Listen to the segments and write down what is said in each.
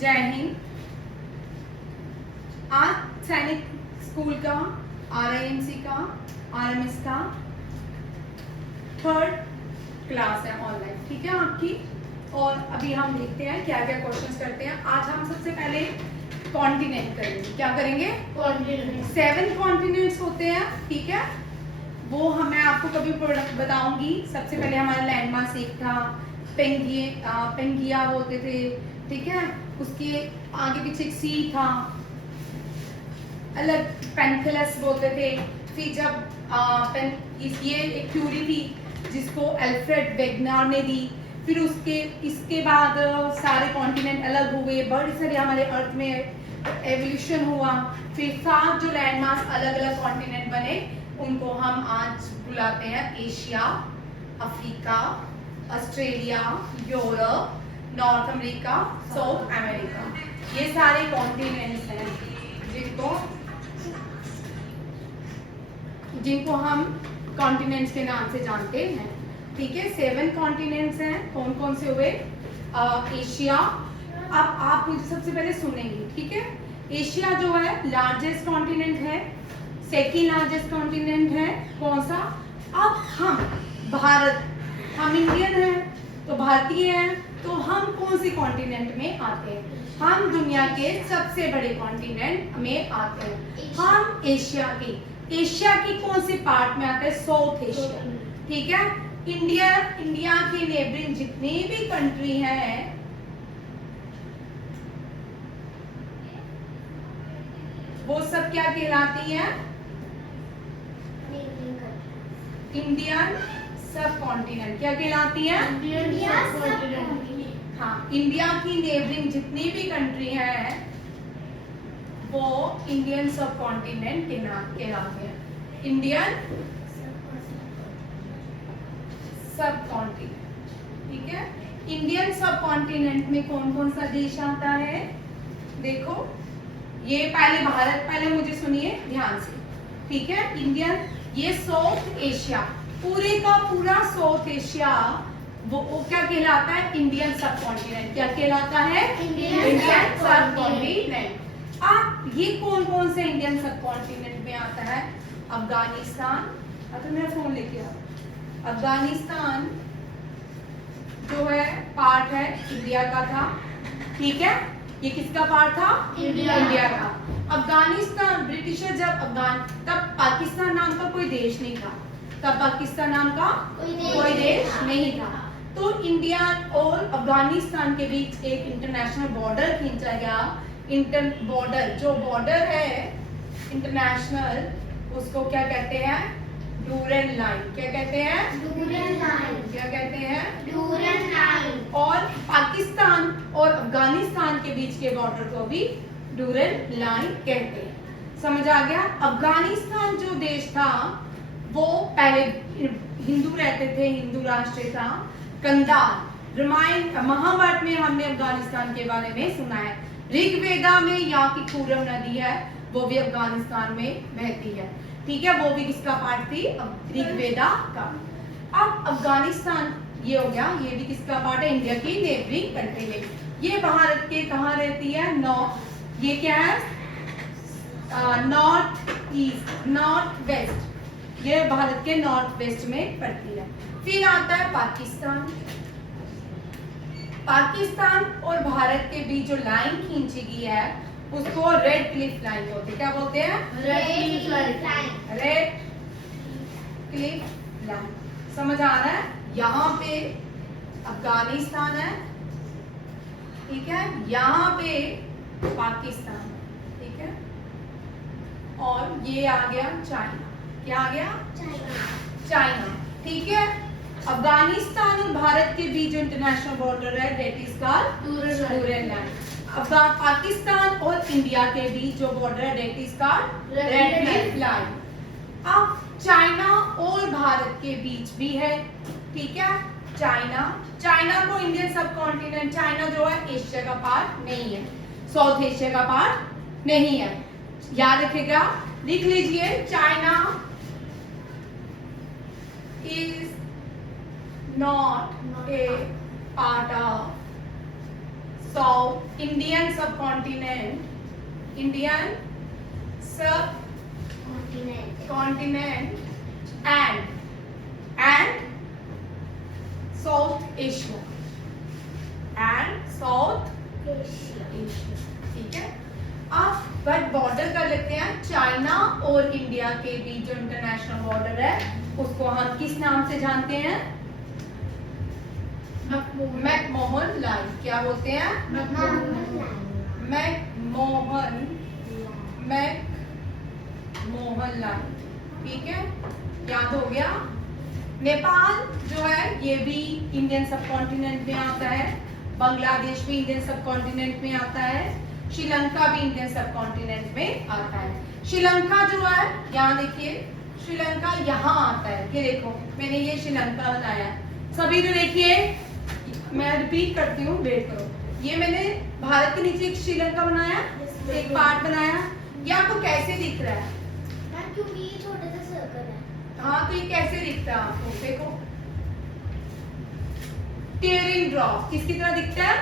जय हिंद। आज सैनिक स्कूल का RIMC का RMS का 3rd क्लास है ऑनलाइन, ठीक है आपकी। और अभी हम देखते हैं क्या क्या क्वेश्चंस करते हैं। आज हम सबसे पहले कॉन्टिनेंट करेंगे। क्या करेंगे? कॉन्टिनेंट। 7 कॉन्टिनेंट्स होते हैं, ठीक है। वो मैं आपको कभी बताऊंगी। सबसे पहले हमारा लैंडमार्क एक था, पेंगिया बोलते थे, ठीक है। उसके आगे पीछे एक सी था, अलग पेंथेलस बोलते थे। फिर जब ये एक थ्योरी थी जिसको अल्फ्रेड वेगनर ने दी। फिर इसके बाद सारे कॉन्टिनेंट अलग हुए, बड़े सारे हमारे अर्थ में एवोल्यूशन हुआ। फिर 7 जो लैंडमार्क अलग अलग कॉन्टिनेंट बने उनको हम आज बुलाते हैं Asia, Africa, Australia, Europe, north America, south America. ये सारे कॉन्टिनेंट्स हैं जिनको हम कॉन्टिनेंट्स के नाम से जानते हैं, ठीक है। 7 कॉन्टिनेंट्स हैं। कौन कौन से हुए? एशिया। अब आप मुझे सबसे पहले सुनेंगे, ठीक है। एशिया जो है लार्जेस्ट कॉन्टिनेंट है। सेकेंड लार्जेस्ट कॉन्टिनेंट है कौन सा? अब भारत, हम इंडियन हैं तो भारतीय हैं, तो हम कौन सी कॉन्टिनेंट में आते हैं? हम दुनिया के सबसे बड़े कॉन्टिनेंट में आते हैं। हम एशिया की कौन से पार्ट में आते हैं? साउथ एशिया, ठीक है। इंडिया के नेबरिंग जितनी भी कंट्री हैं वो सब क्या कहलाती हैं? इंडियन सब कॉन्टिनेंट। क्या कहलाती है? हाँ, इंडिया की नेबरिंग जितनी भी कंट्री है वो इंडियन सब कॉन्टिनेंट कहलाते हैं। इंडियन सब कॉन्टिनेंट, ठीक है। इंडियन सब कॉन्टिनेंट में कौन कौन सा देश आता है? देखो, ये पहले मुझे सुनिए ध्यान से, ठीक है। इंडियन, ये साउथ एशिया, पूरे का पूरा साउथ एशिया वो क्या कहलाता है? इंडियन सब कॉन्टिनेंट। क्या कहलाता है? इंडियन सब कॉन्टिनेंट। अब ये कौन कौन से इंडियन सब कॉन्टिनेंट में आता है? अफगानिस्तान, अगर मेरा फोन लेके आओ। अफगानिस्तान जो है पार्ट है इंडिया का था, ठीक है। ये किसका पार्ट था? इंडिया का। अफगानिस्तान, ब्रिटिशर तब पाकिस्तान नाम का कोई देश नहीं था। तब पाकिस्तान नाम का कोई देश नहीं था। तो इंडिया और अफगानिस्तान के बीच एक इंटरनेशनल बॉर्डर खींचा गया। जो बॉर्डर है इंटरनेशनल, उसको क्या कहते हैं? Durand line. क्या कहते हैं? Durand line. क्या कहते हैं? Durand line. और पाकिस्तान और अफगानिस्तान के बीच के बॉर्डर को भी डूरन लाइन कहते हैं। समझ आ गया? अफगानिस्तान जो देश था वो पहले हिंदू रहते थे, हिंदू राष्ट्र था। कंधार, रामायण महाभारत में हमने अफगानिस्तान के बारे में सुना है। ऋग्वेदा में यहाँ की खूरम नदी है, वो भी अफगानिस्तान में बहती है, ठीक है। वो भी किसका पार्ट थी? ऋग्वेदा का। अब अफगानिस्तान ये हो गया, ये भी किसका पार्ट है? इंडिया की नेबरिंग कंट्री में। ये भारत के कहाँ रहती है? ये क्या है? North west. ये भारत के नॉर्थ वेस्ट में पड़ती है। फिर आता है पाकिस्तान और भारत के बीच जो लाइन खींची गई है उसको रेड क्लिफ लाइन बोलते हैं। क्या बोलते हैं? Red Cliff line. समझ आ रहा है? यहाँ पे अफगानिस्तान है, ठीक है। यहाँ पे पाकिस्तान, ठीक है। और ये आ गया चाइना। क्या आ गया? चाइना, ठीक है। अफगानिस्तान और भारत के बीच जो इंटरनेशनल बॉर्डर है that is called Durand line. Pakistan और इंडिया के बीच जो बॉर्डर है that is called red Cliff line. अब चाइना और भारत के बीच भी है, ठीक है। चाइना को इंडियन सब कॉन्टिनेंट, चाइना जो है एशिया का पार्ट नहीं है, साउथ एशिया का पार्ट नहीं है। याद रखिएगा, लिख लीजिए, China is not a part of south Indian सब कॉन्टिनेंट, इंडियन सब कॉन्टिनेंट एंड साउथ एशिया, ठीक है। अब बट बॉर्डर कर लेते हैं, चाइना और इंडिया के बीच जो इंटरनेशनल बॉर्डर है उसको हम किस नाम से जानते हैं? McMahon line. क्या बोलते हैं? मैकमोहन लाइन, ठीक है, याद हो गया। नेपाल जो है ये भी इंडियन सब कॉन्टिनेंट में आता है, बांग्लादेश भी इंडियन सब कॉन्टिनेंट में आता है, श्रीलंका भी इंडियन सब कॉन्टिनेंट में आता है। श्रीलंका जो है यहाँ देखिए, श्रीलंका यहाँ आता है, ये देखो मैंने ये श्रीलंका बनाया, सभी ने देखिए, मैं रिपीट करती हूँ, वेट करो, ये मैंने भारत के नीचे एक श्रीलंका बनाया, एक पार्ट बनाया, ये आपको कैसे दिख रहा है? क्योंकि ये छोटा सा सर्कल है। हाँ, तो ये कैसे दिखता है आपको? देखो, टीयरिंग ड्रॉप किसकी तरह दिखता है?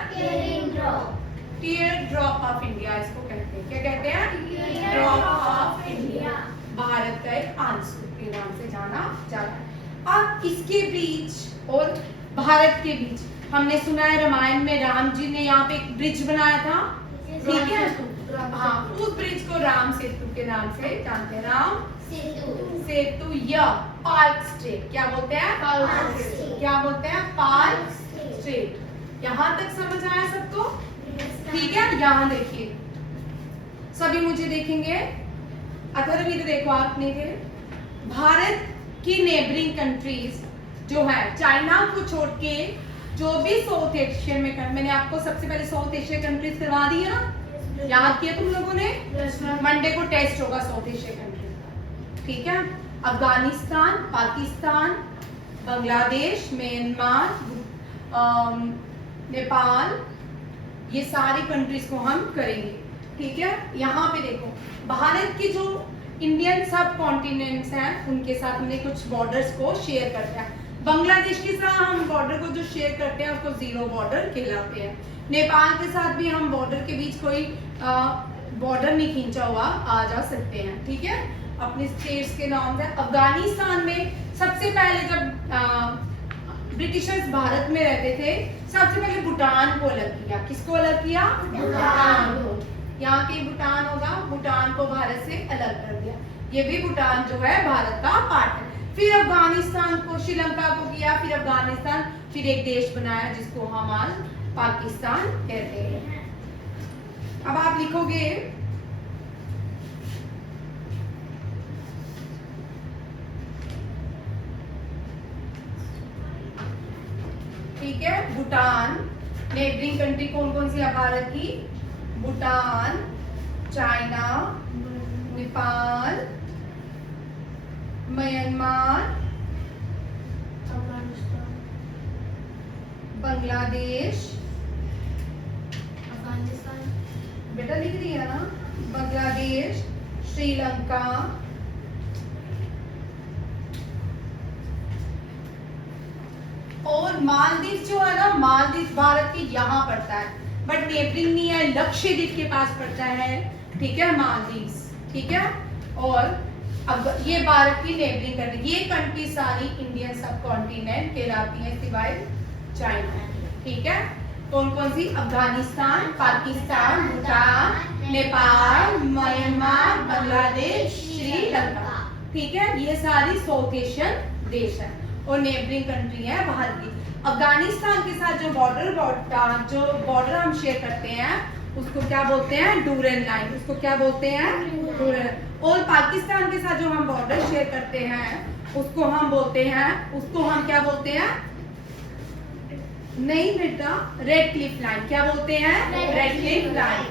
टीयर ड्रॉप ऑफ इंडिया इसको कहते हैं। क्या कहते हैं? ड्रॉप ऑफ इंडिया, भारत का एक आंसू के नाम से जाना जाता है। अब इसके बीच और भारत के बीच हमने सुना है रामायण में राम जी ने यहाँ पे एक ब्रिज बनाया था, ठीक है, हाँ, उस ब्रिज को राम सेतु के नाम से जानते हैं, राम सेतु या पार्क स्ट्रेट। क्या बोलते हैं? क्या बोलते हैं? Park straight. यहाँ तक समझ आया सबको? ठीक है, यहाँ देखिए, सभी मुझे देखेंगे, अथर्वविद देखो आपने के भारत की नेबरिंग कंट्रीज जो है, चाइना को छोड़ के जो भी साउथ एशिया में, मैंने आपको सबसे पहले साउथ एशिया कंट्रीज करवा दी है ना, याद किया तुम लोगों ने? मंडे को टेस्ट होगा साउथ एशिया कंट्रीज का, ठीक है। अफगानिस्तान, पाकिस्तान, बांग्लादेश, म्यांमार, नेपाल, ये सारी कंट्रीज को हम करेंगे, ठीक है। यहाँ पे देखो, भारत की जो इंडियन सब कॉन्टिनेंट्स हैं उनके साथ हमने कुछ बॉर्डर्स को शेयर करते हैं। बांग्लादेश के साथ हम बॉर्डर को जो शेयर करते हैं उसको जीरो बॉर्डर कहलाते हैं। नेपाल के साथ भी हम बॉर्डर के बीच कोई बॉर्डर नहीं खींचा हुआ आ जा सकते हैं, ठीक है, अपने स्टेट्स के नाम से। अफगानिस्तान में सबसे पहले जब ब्रिटिशर्स भारत में रहते थे, सबसे पहले भूटान को अलग किया। किसको अलग किया? भूटान को। यहाँ के भूटान होगा, भूटान को भारत से अलग कर दिया, ये भी भूटान जो है भारत का पार्ट है। फिर अफगानिस्तान को, श्रीलंका को किया, फिर अफगानिस्तान, फिर एक देश बनाया जिसको हम आज पाकिस्तान कहते हैं। अब आप लिखोगे ठीक है, भूटान, नेबरिंग कंट्री कौन कौन सी है भारत की? भूटान, चाइना, नेपाल, म्यांमार, बांग्लादेश, अफगानिस्तान, बेटा लिख दिया ना, बांग्लादेश, श्रीलंका, और मालदीव जो है ना, मालदीव भारत के यहाँ पड़ता है, बट नेबरिंग नहीं है, लक्षद्वीप के पास पड़ता है, ठीक है, मालदीव, ठीक है। और अब ये भारत की नेबरिंग कंट्री, ये कंट्री सारी इंडियन सब कॉन्टिनेंट कहलाती है सिवाय चाइना, ठीक है। कौन कौन सी? अफगानिस्तान, पाकिस्तान, भूटान, नेपाल, म्यांमार, बांग्लादेश, श्रीलंका, ठीक है, ये सारी साउथ एशियन देश है और नेबरिंग कंट्री है बाहर की। अफगानिस्तान के साथ जो बॉर्डर हम शेयर करते हैं उसको क्या बोलते हैं? Durand line. उसको क्या बोलते हैं? डूरन। और पाकिस्तान के साथ जो हम बॉर्डर शेयर करते हैं उसको हम बोलते हैं, उसको हम क्या बोलते हैं? नहीं बेटा, रेड क्लिफ लाइन। क्या बोलते हैं? Red Cliff line.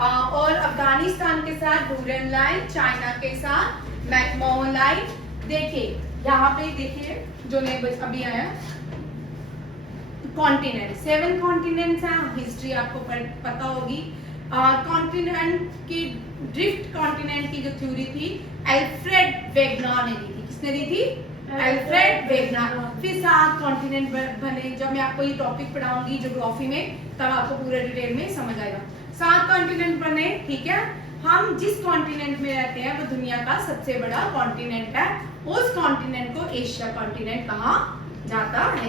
और अफगानिस्तान के साथ डूरन लाइन, चाइना के साथ मैकमोहन लाइन। देखिए यहाँ पे देखिए जो नेबर्स अभी आया, कॉन्टिनेंट, 7 कॉन्टिनेंट्स हैं, हिस्ट्री आपको पता होगी। कॉन्टिनेंट की, ड्रिफ्ट कॉन्टिनेंट की जो थ्योरी थी, अल्फ्रेड वेगनर ने दी थी। किसने दी थी? Alfred Wegener. फिर 7 कॉन्टिनेंट बने। जब मैं आपको ये टॉपिक पढ़ाऊंगी ज्योग्राफी में तब आपको पूरा डिटेल में समझ आएगा। 7 कॉन्टिनेंट बने, ठीक है। हम जिस कॉन्टिनेंट में रहते हैं वो दुनिया का सबसे बड़ा कॉन्टिनेंट है। उस कॉन्टिनेंट को एशिया कॉन्टिनेंट कहा जाता है।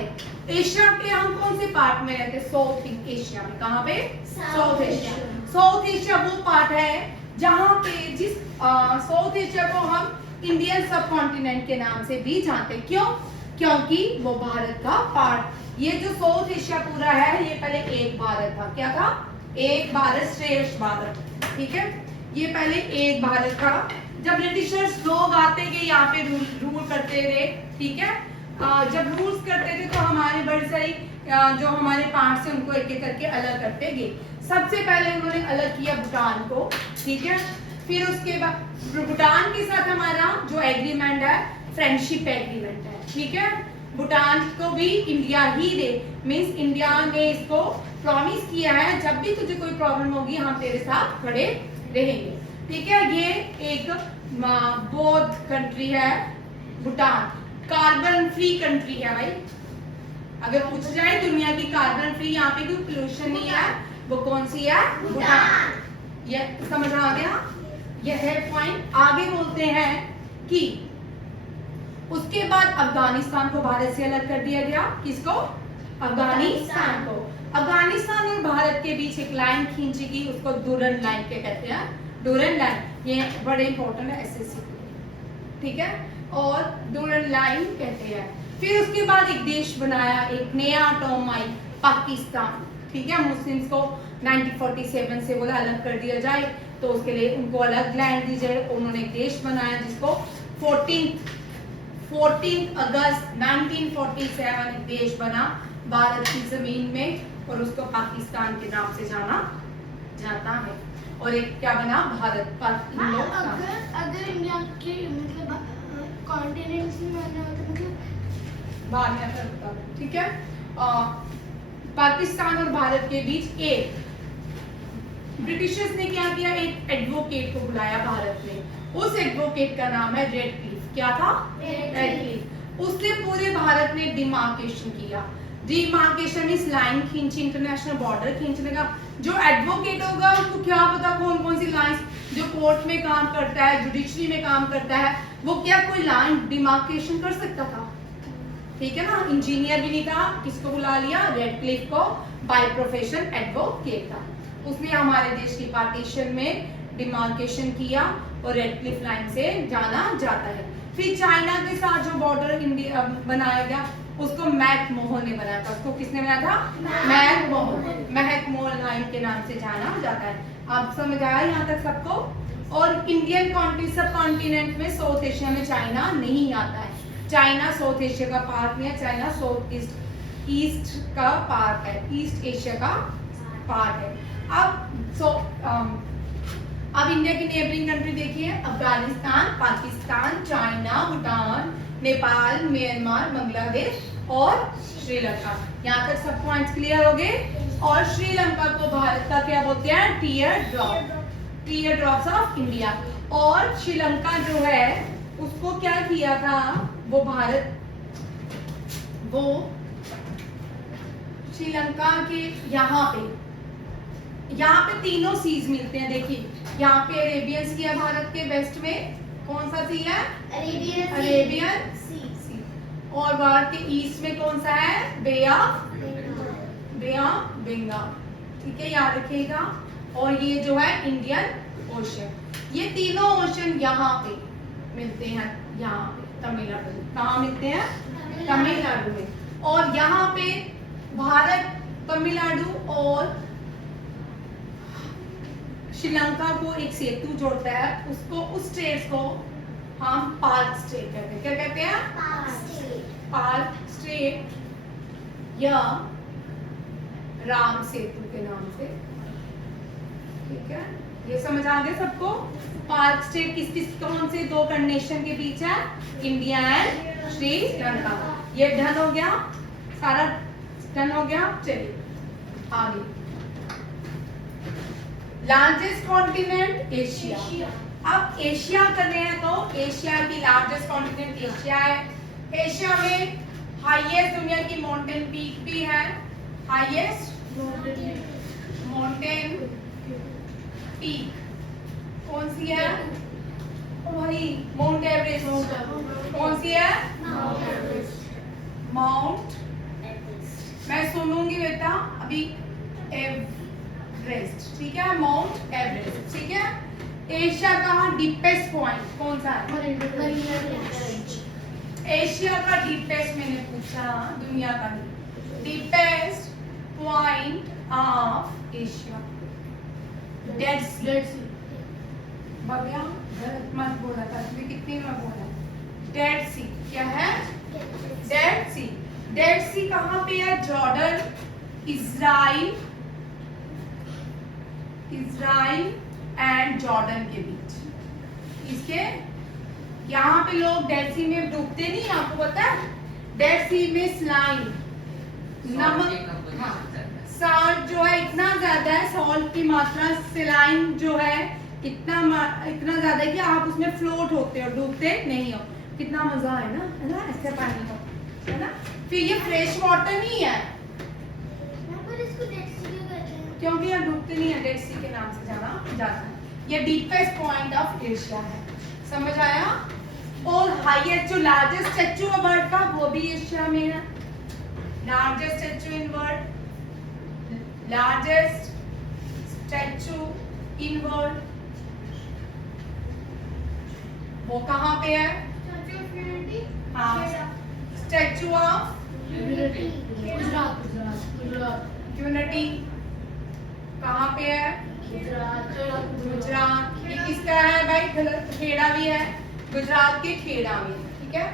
एशिया के हम कौन से पार्ट में रहते हैं? साउथ एशिया में। कहाँ पे? South Asia. साउथ एशिया वो पार्ट है जहाँ पे जिस साउथ एशिया को हम इंडियन सब कॉन्टिनेंट के नाम से भी जानते हैं। क्यों? क्योंकि वो भारत का पार्ट, ये जो साउथ एशिया पूरा है ये पहले एक भारत था। क्या था? एक भारत श्रेष्ठ भारत, ठीक है। ये पहले एक भारत था। जब ब्रिटिशर्स लोग आते गए यहाँ पे रूल करते रहे, ठीक है। जब रूल्स करते थे तो हमारे बड़े सारी जो हमारे पार्ट से उनको एक एक करके अलग करते गए। सबसे पहले उन्होंने अलग किया भूटान को, ठीक है। फिर उसके बाद भूटान के साथ हमारा जो एग्रीमेंट है फ्रेंडशिप एग्रीमेंट है, ठीक है। भूटान को भी इंडिया ही दे, मींस इंडिया ने इसको प्रॉमिस किया है जब भी तुझे कोई प्रॉब्लम होगी हम तेरे साथ खड़े रहेंगे, ठीक है। ये एक बौद्ध कंट्री है भूटान, कार्बन फ्री कंट्री है भाई। अगर पूछ जाए दुनिया की कार्बन फ्री यहाँ पे कोई पोल्यूशन नहीं है, वो कौन सी है? भूटान। ये समझ आ गया? यह है पॉइंट। आगे बोलते हैं कि उसके बाद अफगानिस्तान को भारत से अलग कर दिया गया। किसको? अफगानिस्तान को। अफगानिस्तान और भारत के बीच एक लाइन खींची गई, उसको डूरन लाइन के कहते हैं। डूरन लाइन ये बड़े इंपॉर्टेंट है एसएससी के लिए, ठीक है। और डूरन लाइन कहते हैं। फिर उसके बाद एक देश बनाया, एक नया टर्म आई पाकिस्तान, ठीक है। मुस्लिम्स को 1947 से बोला अलग कर दिया जाए तो उसके लिए उनको अलग लैंड दी जाए। उन्होंने एक देश बनाया जिसको 14 अगस्त 1947 एक देश बना भारत की जमीन में और उसको पाकिस्तान के नाम से जाना जाता है। और एक क्या बना? भारत। अगर इंडिया के मतलब कॉन्टिनेंट्स में बना होता मतलब बाद में आता है, ठीक है। पाकिस्तान और भारत के बीच एक ब्रिटिशर्स ने क्या किया? एक एडवोकेट को बुलाया भारत में। उस एडवोकेट का नाम है रेडक्लिफ। क्या था? रेडक्लिफ। उसने पूरे भारत में डिमार्केशन किया। डिमार्केशन इस लाइन खींची, इंटरनेशनल बॉर्डर खींचने का। जो एडवोकेट होगा उसको क्या पता कौन कौन सी लाइन, जो कोर्ट में काम करता है, जुडिशरी में काम करता है, वो क्या कोई लाइन डिमार्केशन कर सकता था? ठीक है ना। इंजीनियर भी नहीं था, किसको बुला लिया? रेडक्लिफ को, बाय प्रोफेशन एडवोकेट था। उसने हमारे देश की पार्टीशन में डिमार्केशन किया और रेडक्लिफ लाइन से जाना जाता है। फिर चाइना के साथ जो बॉर्डर इंडिया बनाया गया उसको मैकमोहन ने बनाया था। उसको किसने बनाया था? मैकमोहन। मैकमोहन लाइन के नाम से जाना जाता है। आप समझ आया यहाँ तक सबको? और इंडियन सब कॉन्टिनेंट में साउथ एशिया में चाइना नहीं आता है। चाइना साउथ एशिया का पार्ट नहीं है, चाइना साउथ ईस्ट का पार्ट है, ईस्ट एशिया का पार्ट है। अब इंडिया की नेबरिंग कंट्री देखिए, अफगानिस्तान, पाकिस्तान, चाइना, भूटान, नेपाल, म्यांमार, बांग्लादेश और श्रीलंका। यहाँ तक सब पॉइंट्स क्लियर हो गए। और श्रीलंका को भारत का क्या बोलते हैं? Tear drops of India. और श्रीलंका जो है उसको क्या किया था? वो श्रीलंका के यहाँ पे तीनों सीज मिलते हैं। देखिए यहाँ पे अरेबियन सी है, भारत के वेस्ट में कौन सा सी है? अरेबियन सी। और भारत के ईस्ट में कौन सा है? बे ऑफ बंगाल, ठीक है, याद रखिएगा। और ये जो है इंडियन ओशन। ये तीनों ओशन यहाँ पे मिलते हैं, यहाँ पे तमिलनाडु में। कहाँ मिलते हैं? तमिलनाडु में। और यहाँ पे भारत, तमिलनाडु और श्रीलंका को एक सेतु जोड़ता है, उसको उस स्टेट को हम पार्क स्टेट कहते हैं। क्या कहते हैं? पार्क स्टेट या राम सेतु के नाम से, ठीक है। ये समझ आ गया सबको? पार्क स्टेट किस कौन से दो नेशन के बीच है? India and Sri Lanka. ये डन हो गया, सारा डन हो गया। चलिए आगे। Largest continent Asia. अब एशिया कर रहे हैं तो एशिया की लार्जेस्ट कॉन्टिनेंट एशिया है। एशिया में हाईएस्ट दुनिया की माउंटेन पीक भी है, हाईएस्ट माउंटेन पीक कौन सी है? वही माउंट एवरेस्ट। कौन सी है? माउंट, मैं सुनूंगी बेटा अभी, एवरेस्ट, ठीक है, माउंट एवरेस्ट, ठीक है। एशिया का डीपेस्ट पॉइंट कौन सा है? एशिया का डीपेस्ट, मैंने पूछा दुनिया का deepest point of Asia, dead sea. Bhavya गलत मत बोला था, तुम्हें कितनी बार बोला? डेड सी क्या है? डेड सी। डेड सी कहाँ पे है? जॉर्डन, इजराइल एंड जॉर्डन के बीच। इसके यहाँ पे लोग डेड सी में डूबते नहीं, आपको पता है? डेड सी में स्लाइम, नमक, हाँ, सॉल्ट जो है इतना ज्यादा है, सॉल्ट की मात्रा, सलाइन जो है इतना ज्यादा है कि आप उसमें फ्लोट होते हो, डूबते नहीं हो। कितना मजा है ना ऐसे पानी का, है ना। फिर ये फ्रेश वाटर नहीं है, क्योंकि यहाँ डूबते नहीं है, डेड सी के नाम से जाना जाता है। ये डीपेस्ट पॉइंट ऑफ एशिया है, समझ आया। और हाईएस्ट जो लार्जेस्ट स्टैचू है वर्ल्ड का, वो भी एशिया में है। Largest statue in world, largest statue in world, वो कहाँ पे है? हाँ, स्टैचू ऑफ यूनिटी कहाँ पे है? गुजरात। ये किसका है भाई? खेड़ा भी है, गुजरात के खेड़ा में, ठीक है,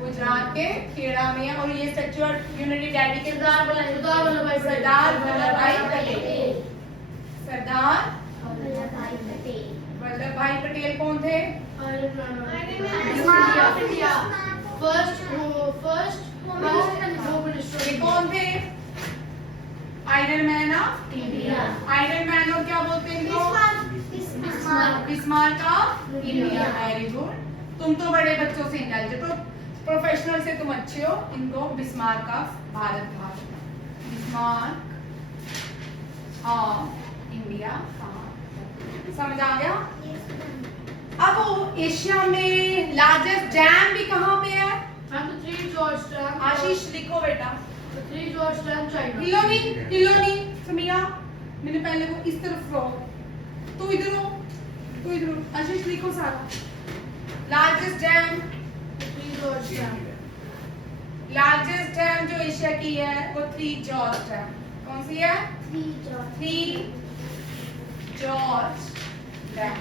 गुजरात के खेड़ा में है। और ये statue of unity dedicated Sardar Vallabh भाई पटेल कौन थे? ये कौन थे? Iron man of India. Iron man और क्या बोलते हैं इनको? Bismarck of India. Very good, तुम तो बड़े बच्चों से इंटेलिजेंट हो, प्रोफेशनल से तुम अच्छे हो। इनको बिस्मार्क ऑफ भारत कहा, बिस्मार्क ऑफ इंडिया। समझ आ गया? अब एशिया में लार्जेस्ट डैम भी कहाँ पे है? आशीष लिखो बेटा। हिलोनी समिया, मैंने पहले को इस तरफ रो, तू इधर हो, तू इधर हो। आशीष लिखो सारा। लार्जेस्ट डैम, लार्जेस्ट डैम जो एशिया की है वो थ्री जॉर्ज डैम। कौन सी है? Three George dam.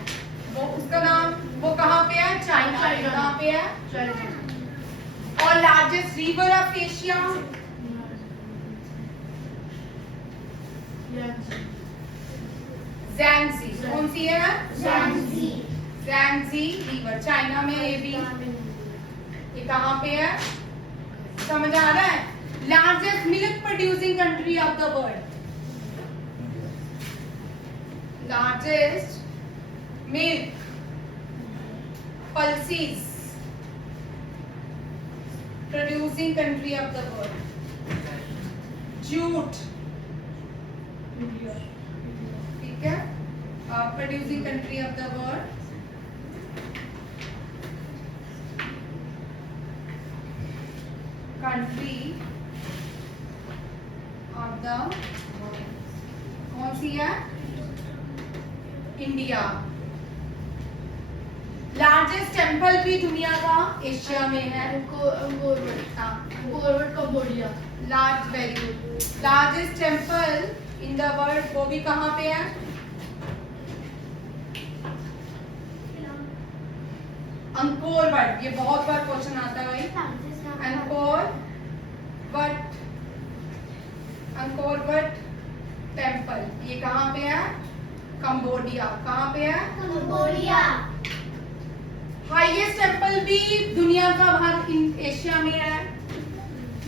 वो उसका नाम, वो कहाँ पे है? चाइना। कहाँ पे है? और लार्जेस्ट रिवर ऑफ एशिया? ज़्यांगजी। कौन सी है? ज़्यांगजी रिवर, चाइना में। ये भी, ये कहाँ पे है? समझ आ रहा है? Largest milk producing country of the world, largest milk pulses producing country of the world, jute, ठीक है, producing country of the world. Country of the world कौन सी है? इंडिया। लार्जेस्ट टेंपल भी दुनिया का एशिया में है, Cambodia. Large, very good. Largest temple in the world वो भी कहाँ पे है? Angkor what. ये बहुत बार क्वेश्चन आता है भाई। अंकोर वट टेंपल, ये कहाँ पे है? कंबोडिया। कहाँ पे है? कंबोडिया। हाईएस्ट टेंपल भी दुनिया का भारत एशिया में है।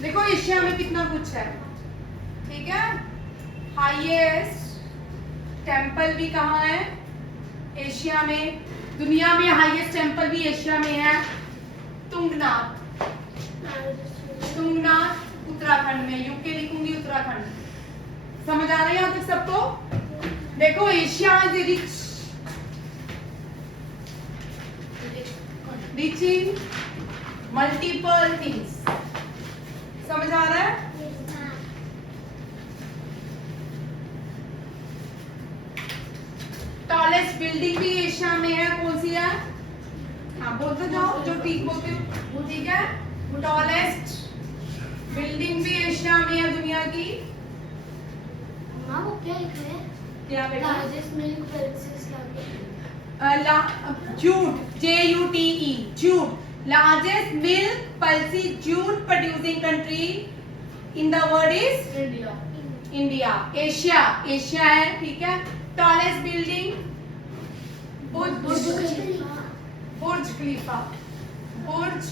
देखो एशिया में कितना कुछ है, ठीक है। हाईएस्ट टेंपल भी कहाँ है? एशिया में। दुनिया में हाईएस्ट टेंपल भी एशिया में है, तुंगनाथ। तुंगनाथ उत्तराखंड में, यूके लिखूंगी उत्तराखंड। समझ आ रहा है यहाँ तक सबको? देखो Asia is rich in multiple things. समझ आ रहा है? टॉलेस्ट बिल्डिंग भी एशिया में है, कौन सी है? हाँ बोलते जाओ जो ठीक बोलते हो, ठीक है। टॉलेस्ट बिल्डिंग भी एशिया में है दुनिया की। माँ वो क्या लिखा है? क्या बेटा? Largest milk pulses jute, JUTE, jute. Largest milk palsy jute producing country in the world is India. India. Asia, Asia है, ठीक है। टॉलेस्ट बिल्डिंग बुर्ज खलीफा, बुर्ज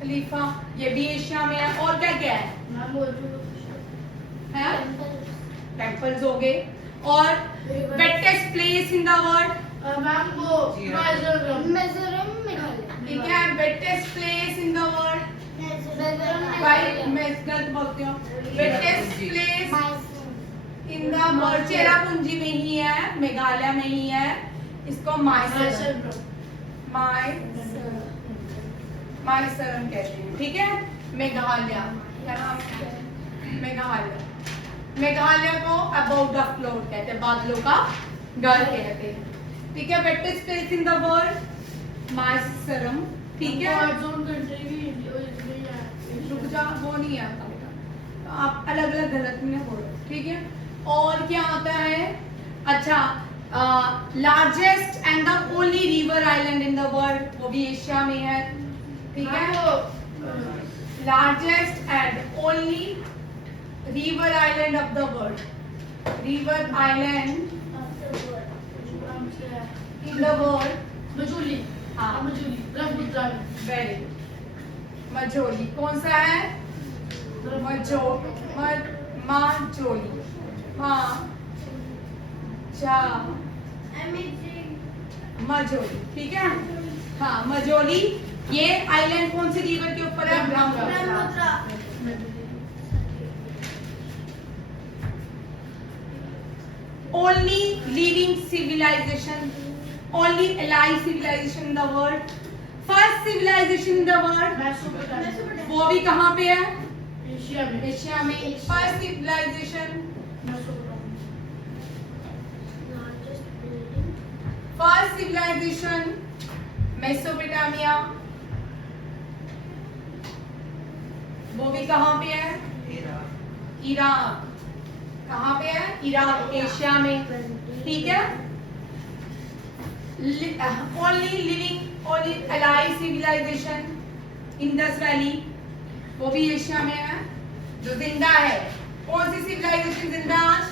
खलीफा, ये भी एशिया में है। और क्या क्या है? मैम वो है टेम्पल्स हो गए। और wettest place in the world, ma'am वो मिजोरम मेघालय। ठीक है। Wettest place in the world, Mizoram भाई मैं गलत बोलती हूँ। Wettest place in the world Cherrapunji में ही है, मेघालय में ही है। इसको माइसरम कहते हैं, ठीक है। मेघालय, क्या नाम है? मेघालय। मेघालय को अबाउट द फ्लोर कहते हैं, बादलों का घर कहते हैं, ठीक है। Wettest place in the world Mawsynram, ठीक है। रुक जा, वो नहीं आता बेटा, तो आप अलग अलग गलत में हो रहे हो, ठीक है। और क्या आता है? अच्छा, largest and the only river island in the world, वो भी एशिया में है, ठीक है। Largest and only river island of the world, river island in the world, Majuli. हाँ मजूली ब्रह्मपुत्र में। Very good. मजोली कौन सा है? मजोली, मजोली, ठीक है। हाँ मजोली, ये आइलैंड कौन सी रिवर के ऊपर है? Brahmaputra. Only living civilization, only alive civilization in the world, first civilization in the world, वो भी कहाँ पे है? एशिया में। एशिया में। First civilization, first civilization Mesopotamia, वो भी कहाँ पे है? इराक। कहाँ पे है? इराक, एशिया में, ठीक है। Only living, only alive civilization Indus valley, वो भी एशिया में है। जो जिंदा है, कौन सी सिविलाइजेशन जिंदा आज?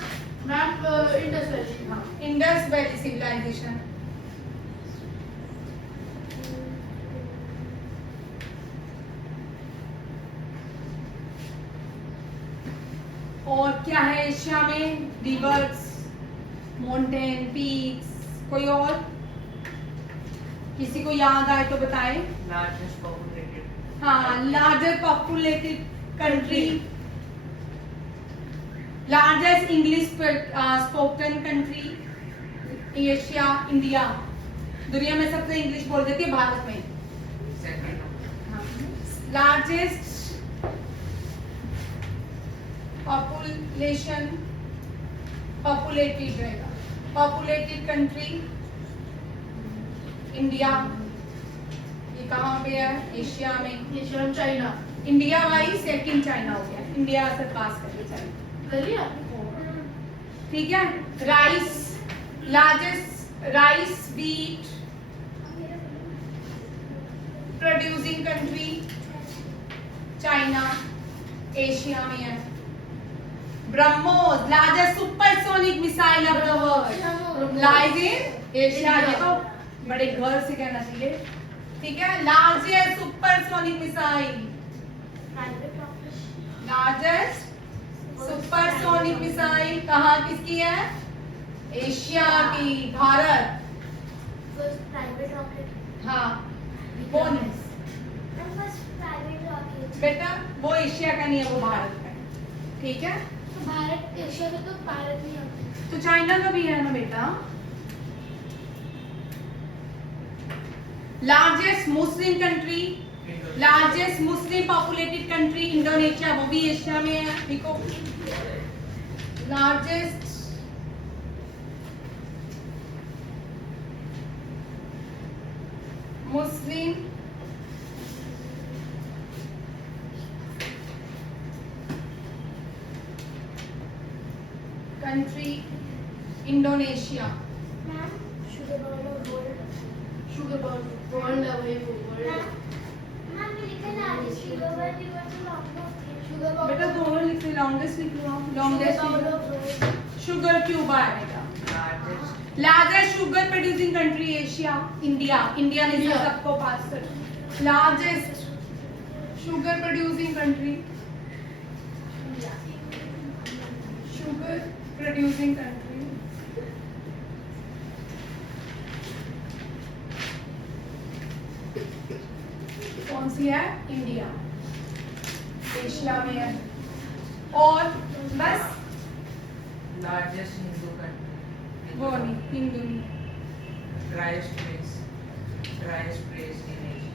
Ma'am Indus valley. हाँ, इंडस वैली सिविलाइजेशन। और क्या है एशिया में? Reverse, mountain, peaks. कोई और किसी को याद आए तो बताएं। लार्जेस्ट पॉपुलेटेड, हाँ, largest populated country, largest English spoken country Asia, India. दुनिया में सबसे इंग्लिश बोल देती है भारत में। सेकंड, लार्जेस्ट पॉपुलेशन, पॉपुलेटेड रहेगा, पॉपुलेटेड कंट्री इंडिया। ये कहाँ पे है? एशिया में। एशिया में China. India wise second China हो गया, इंडिया से पास कर दिया चाइना, कर लिया। ठीक है। Rice, largest rice wheat producing country China, Asia में है। BrahMos, largest supersonic missile of the world, lies in Asia. ये तो बड़े घर से कहना चाहिए, ठीक है। Largest supersonic missile, largest supersonic missile कहाँ किसकी है? एशिया की, भारत। Private rocket. हाँ, बोनस बेटा वो एशिया का नहीं है, वो भारत का है, ठीक है। तो भारत एशिया में तो भारत नहीं आता। तो चाइना का भी है ना बेटा। लार्जेस्ट मुस्लिम कंट्री, लार्जेस्ट मुस्लिम पॉपुलेटेड कंट्री इंडोनेशिया, वो भी एशिया में है। देखो largest Muslim country Indonesia. Sugar ball world है वही वो वर्ल्ड। बेटा दोनों लिख लो, लॉन्गेस्ट लिख लो, लॉन्गेस्ट शुगर क्यूबा है बेटा। Largest. Largest sugar producing country Asia, India. India ने India. सबको पास कर। Largest sugar producing country, sugar producing country कौन सी है? इंडिया, एशिया में है। और बस Largest Hindu country. वो नहीं, हिंदू नहीं। Driest place. Driest place in Asia.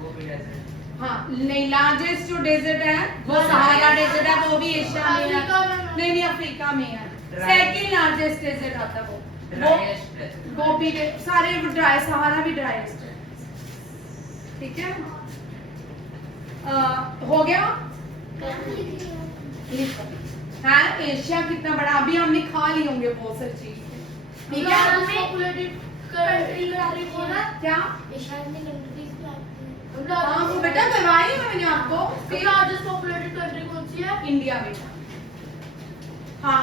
Gobi Desert. हाँ नहीं, लार्जेस्ट जो डेजर्ट है वो सहारा डेजर्ट है, वो भी एशिया में है। अफ्रीका में। नहीं नहीं, अफ्रीका में है। Dry. सेकंड लार्जेस्ट डेजर्ट आता है वो Driest desert. वो भी सारे ड्राई, सहारा भी ड्राइस्ट है, ठीक है। हो गया, लिखो। हाँ एशिया कितना बड़ा, अभी हमने खा लिए होंगे बहुत सारी चीज, ठीक है। पॉपुलेटेड कंट्री को ना क्या? एशियानी कंट्रीज में आती हाँ वो है। बेटा करवाई है मैंने आपको। फिर लार्जेस्ट पॉपुलेटेड कंट्री कौन सी है? इंडिया बेटा। हाँ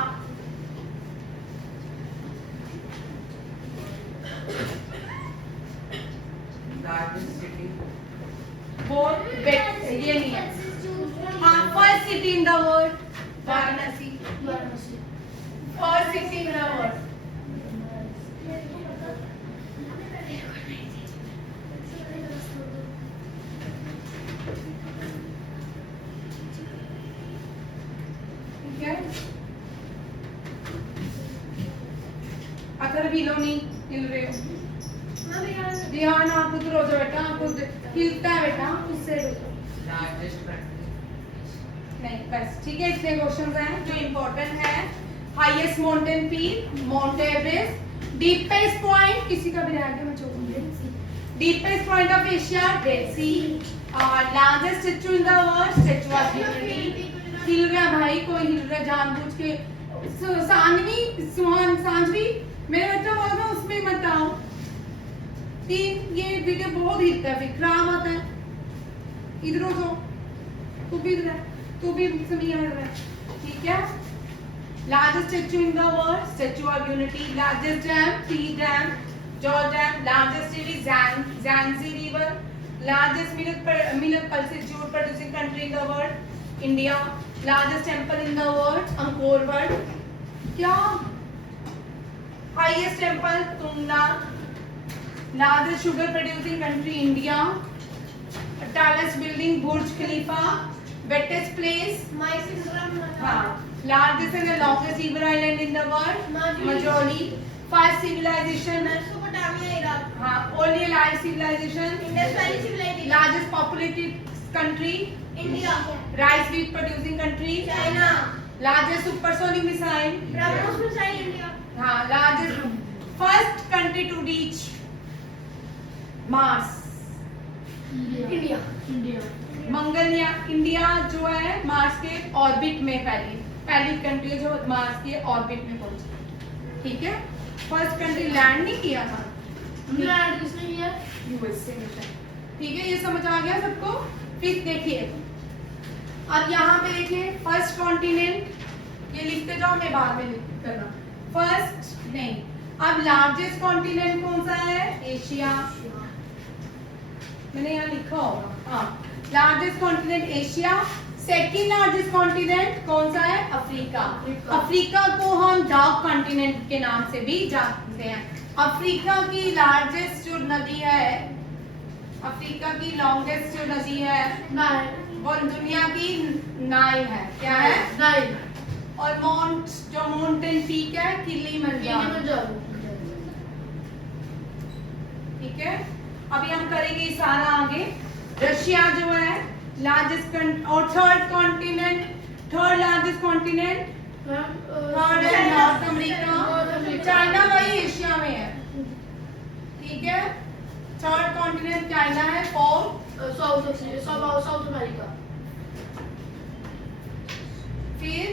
Largest city. वो ये नहीं है। हाँ first city in the world, Varanasi. Varanasi. First city in the world. ठीक है। अगर हिलो नहीं, हिल रहे हो ध्यान, आप उधर हो जाओ बेटा, आप उधर हिलता है बेटा, उससे रुको। Largest country. नहीं बस ठीक है, इतने क्वेश्चंस हैं जो इम्पोर्टेंट है। Highest mountain peak mount Everest. Deepest point किसी का भी रह गया, मैं चौंकी। Deepest point of Asia dead sea. Largest statue in the world statue of unity. हिल रहा भाई, कोई हिल रहा जानबूझ के। सानवी सुहान सांझवी मेरे बच्चा बोल रहा उसमें मत आओ। तीन ये वीडियो बहुत हिलता है, विक्राम आता है, इधर हो जाओ, तू भी इधर है, तू भी सभी यहाँ है, ठीक है। Largest statue in the world statue of unity. Largest dam T dam, Gorges dam. Largest river ज़ांसी river. Largest milk pulses producing country in the world India. Largest temple in the world Angkor Wat. क्या? Highest temple Tungnath. Largest sugar producing country India. tallest building Burj Khalifa. wettest place हाँ largest and the longest river island in the world Majoli। first civilization हाँ only alive civilization। largest populated country rice wheat producing country largest supersonic missile हाँ largest first country to reach Mars India. Mangalyaan. India जो है Mars के orbit में पहली country जो Mars के orbit में पहुंची, ठीक है। फर्स्ट कंट्री लैंड नहीं किया था, लैंड किसने किया? यूएसए में, ठीक है। ये समझ आ गया सबको। फिर देखिए अब यहाँ पे देखिए फर्स्ट कॉन्टिनेंट, ये लिखते जाओ, मैं बाद में करना। फर्स्ट नहीं, अब लार्जेस्ट कॉन्टिनेंट कौन सा है? एशिया। मैंने यहाँ लिखा होगा, हाँ largest continent Asia. Second largest continent कौन सा है? अफ्रीका। अफ्रीका को हम डार्क कॉन्टिनेंट के नाम से भी जानते हैं। अफ्रीका की लार्जेस्ट जो नदी है अफ्रीका की लॉन्गेस्ट जो नदी है नाइल। वो दुनिया की नाइल है। क्या है? नाइल। और जो माउंटेन पीक है किलिमंजारो। किलिमंजारो। ठीक है, अभी हम करेंगे इशारा आगे। रशिया जो है लार्जेस्ट और थर्ड लार्जेस्ट कॉन्टिनेंट थर्ड है नॉर्थ अमेरिका। चाइना वही एशिया में है। ठीक है, थर्ड कॉन्टिनेंट चाइना है। Fourth South America. फिर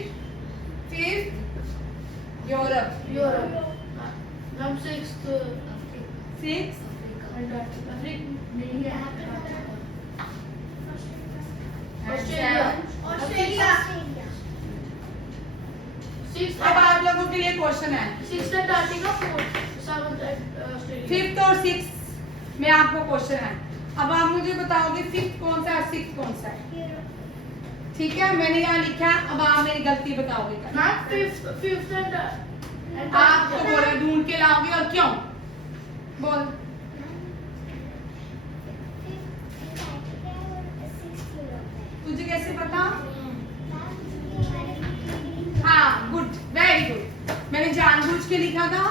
Europe. Europe. Ma'am sixth Australia. Sixth अब आप लोगों के लिए क्वेश्चन है। Antarctica. Fourth seventh Australia. Fifth और सिक्स में आपको क्वेश्चन है। अब आप मुझे बताओगे फिफ्थ कौन सा है, सिक्स कौन सा है। ठीक है, मैंने यहाँ लिखा है, अब आप मेरी गलती बताओगे। मैम फिफ्थ आपको बोला ढूंढ के लाओगे और क्यों बोल। तुझे कैसे पता? हाँ, गुड, वेरी गुड। मैंने जानबूझ के लिखा था।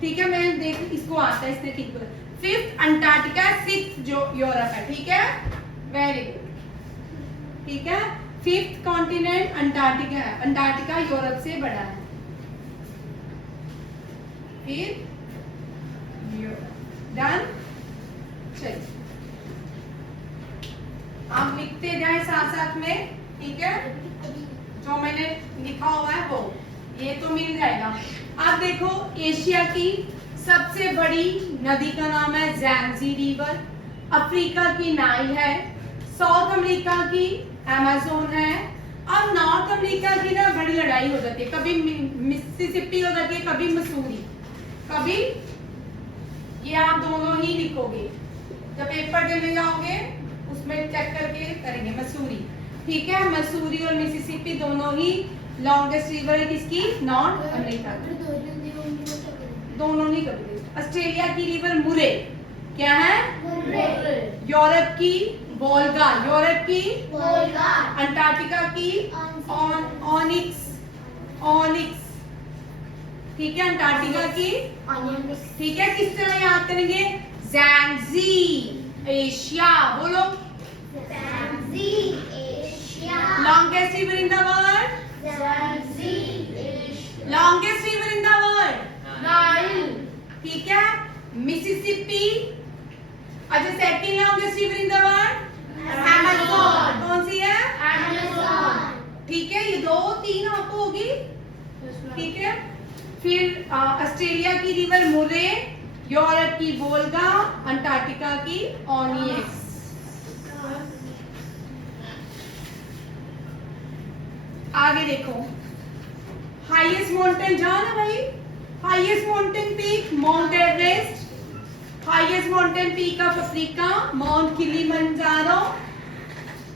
ठीक है, मैंने देख इसको आता है, इसने ठीक बोला। फिफ्थ अंटार्कटिका, सिक्स्थ जो यूरोप है। ठीक है, वेरी गुड। ठीक है, फिफ्थ कॉन्टिनेंट अंटार्कटिका है। अंटार्कटिका यूरोप से बड़ा है। फिर डन। चलिए आप लिखते जाए साथ साथ में। ठीक है, जो मैंने लिखा हुआ है वो ये तो मिल जाएगा। आप देखो, एशिया की सबसे बड़ी नदी का नाम है ज़ैंजी रिवर। अफ्रीका की नाइल है। साउथ अमेरिका की अमेज़न है। अब नॉर्थ अमेरिका की ना बड़ी लड़ाई हो जाती है, कभी मिसिसिपी हो जाती है, कभी मसूरी, कभी ये आप दोनों ही लिखोगे जब पेपर देने जाओगे, उसमें चेक करके करेंगे मसूरी। ठीक है, मसूरी और मिसिसिपी दोनों ही लॉन्गेस्ट रिवर है किसकी? नॉर्थ अमेरिका की। दोनों नहीं कभी। ऑस्ट्रेलिया की रिवर मुरे। क्या है? यूरोप की वोल्गा। यूरोप की अंटार्कटिका की ऑनिक्स। ठीक है, अंटार्कटिका की। ठीक है, किस तरह याद करेंगे? ज़ैंजी एशिया। बोलो, longest river in the world. Longest river in the world Nile. ठीक है, मिसिसिपी। अच्छा, second longest river in the world Amazon. कौन सी है? अमेज़न। ठीक है, ये दो तीन आपको होगी। ठीक है, फिर ऑस्ट्रेलिया की रिवर मुरे, यूरोप की वोल्गा, अंटार्कटिका की ऑनिक्स। आगे देखो, हाईएस्ट माउंटेन जान है भाई। Highest mountain peak mount Everest. Highest mountain peak of Africa mount Kilimanjaro.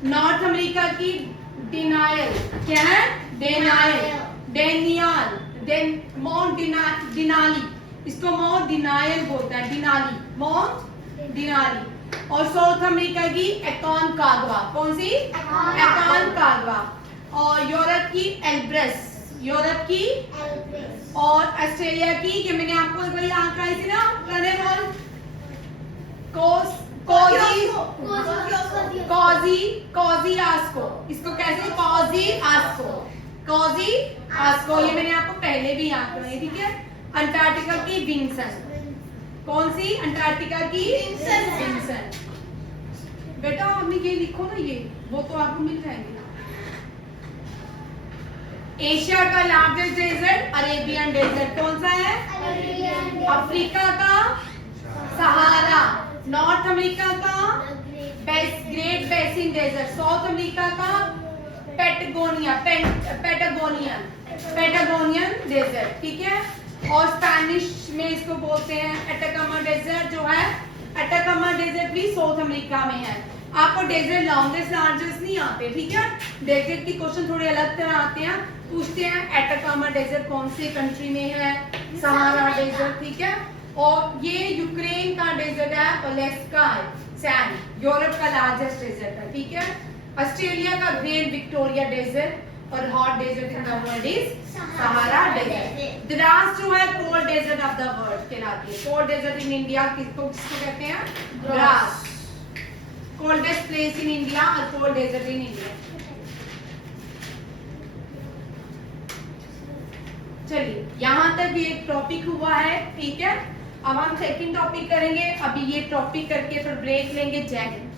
North America की डिनायल। क्या है? डेनियल। माउंट डिनाली, इसको माउंट डिनायल बोलता है। डिनाली, माउंट डिनाली। और साउथ अमेरिका की एकोनकाग्वा। कौन सी? एकोनकाग्वा। और यूरोप की एल्ब्रस। यूरोप की और ऑस्ट्रेलिया की, कि मैंने आपको एक बार यहाँ कहा थी ना, प्लानेमोल कॉजी आस्को। इसको कैसे? कॉजी आस्को, ये मैंने आपको पहले भी याद कराई। ठीक है, अंटार्कटिका की विंसन। कौन सी? अंटार्कटिका की विंसन। बेटा आपने ये लिखो ना, ये वो तो आपको मिल जाएंगे। एशिया का लार्जेस्ट डेजर्ट अरेबियन डेजर्ट। कौन सा है? अफ्रीका का सहारा। नॉर्थ अमेरिका का great basin desert. South America का पैटागोनियन डेजर्ट। ठीक है, और स्पेनिश में इसको बोलते हैं एटाकामा डेजर्ट। जो है एटाकामा डेजर्ट भी साउथ अमेरिका में है। आपको डेजर्ट लॉन्गेस्ट लार्जेस्ट नहीं आते। ठीक है, डेजर्ट की क्वेश्चन थोड़े अलग तरह आते हैं। पूछते हैं एटाकामा डेजर्ट कौन सी कंट्री में है? Sahara desert. ठीक है, और ये यूक्रेन का डेजर्ट है, अलेस्का है। सैंड यूरोप का लार्जेस्ट डेजर्ट है, ठीक है। ऑस्ट्रेलिया का ग्रेट विक्टोरिया डेजर्ट और hot desert in the world is Sahara desert. Dras जो है cold desert of the world कहलाती है। कोल्ड डेजर्ट इन इंडिया किसको कहते हैं? Dras. Coldest place in India और कोल्ड डेजर्ट इन इंडिया। चलिए यहाँ तक ये टॉपिक हुआ है, ठीक है। अब हम सेकंड टॉपिक करेंगे। अभी ये टॉपिक करके फिर ब्रेक लेंगे। जय हिंद।